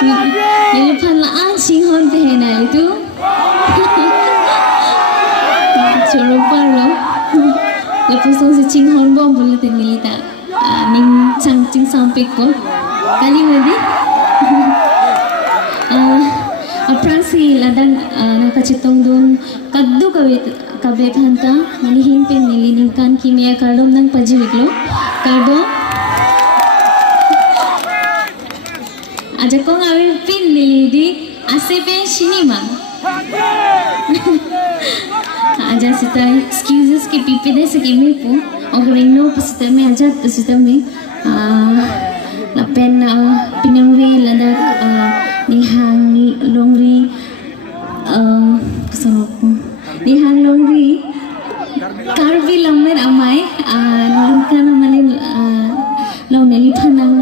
Nilipan laan singhon tehena itu. Choropa lo. Lepas tu si singhon bom boleh tenilita. Ning cing sampik ko. Kali madi. Aprasi ladang nakacitong dun kaddu kabethan ka nilihin pen nilinikan kimia kardom ng pajibiglo kardom aja ko ngawin pin nilidi ase pen sinima aja sita excuses ke pipi de se kimi po ogring no pasita me aja pasita me na pen pinangwe ladang Nihang Longri kasama ko Nihang Longri Karbi Lammet Amei nalungka naman law nalipan ng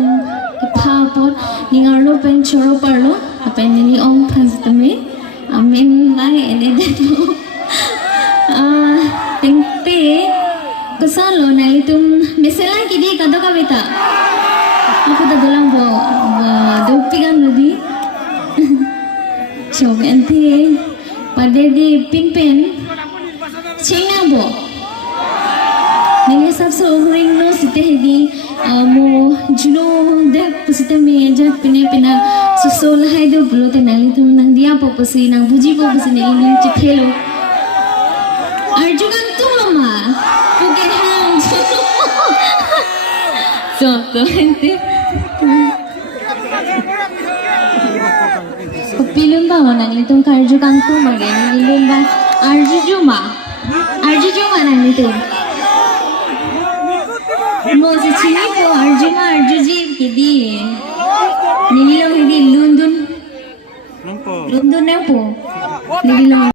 kapapot ningarlo pen choro parlo apen nili ong pansitame amen lai ededo tengpe kasalo nalitum mesela kidi kado kabita ako dalang bo dopigan nadi Coba ente pada di pin China bo. Nilai sab ring no site di mo juno de pusita me jat pina susol hai do bulo te nali tum nang dia po pasi nang buji po pasi nili ning chithelo. Arjugan tu mama. Puget hang. So ente. Pilum ba nang itong karju kang tumagay nilum ba arjujuma nang ito mo si chini po arjuma arjuji kidi nililong hindi London na po nililong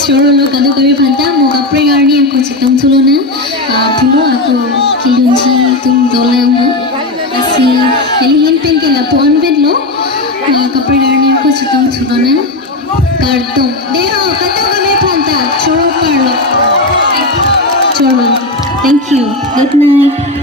Choro lo kado kami phanta mo ka prayer ni ko chitong chulo na philo ako kilunji tum dolang mo asi elihin pen ke la pon bedlo ka prayer ni ko chitong chulo na karto deo kado kami phanta choro parlo choro thank you good night